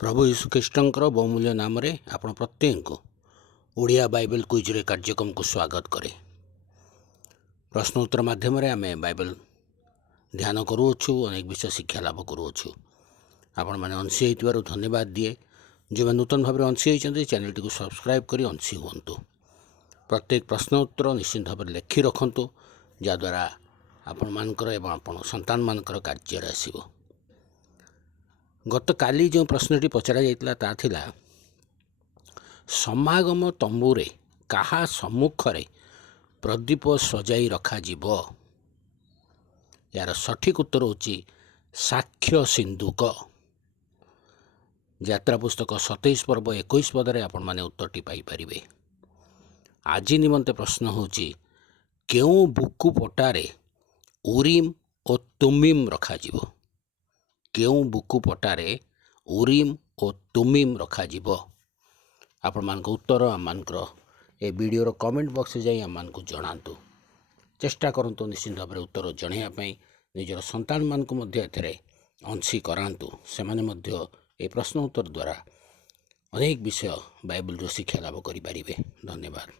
प्रभु यीशु ख्रीष्टर बहुमूल्य नाम आपण प्रत्येक को ओडिया बाइबल क्विज कार्यक्रम को स्वागत करे। प्रश्नोत्तर माध्यम आम बाइबल ध्यान करूँ, अनेक विषय शिक्षा लाभ करूँ। आपण मैंने अंशी होइतिबारु धन्यवाद दिए। जो नूतन भाव में अंशी होती चैनल टी सब्सक्राइब कर अंशी हूँ। प्रत्येक प्रश्नोत्तर निश्चित भाव लिखि रखु, जहाद्वारा आपण मानकर एवं आपण संतान मानकर कार्य आसो। गत काली जो प्रश्नटी पचरा जाइतिला ता थिला समागम तंबूरे कहा सम्मुख रे प्रदीप सजाई रखा जीवो। यार सठिक उत्तर होची साक्ष्य सिंधुक। यात्रा पुस्तक 27 पर्व 21 पदरे आपण माने उत्तरटी पाई परिबे। आज निमंते प्रश्न होची केउ बुकु पटारे उरीम और तुमीम रखा जीवो। केउ बुकु पटारे उरीम और तुमीम रखा जीवो। आपण मान उत्तर आम ए वीडियो कमेंट बॉक्स जाई आम मान जणातु। चेष्टा करंतु निश्चित भाव उत्तर जणाइबा निजर संतान मान को मध्य एथरे अंशी करांतु। सेमाने मध्य ए प्रश्न उत्तर द्वारा अनेक विषय बाइबल शिक्षा लाभ करि पारिबे। धन्यवाद।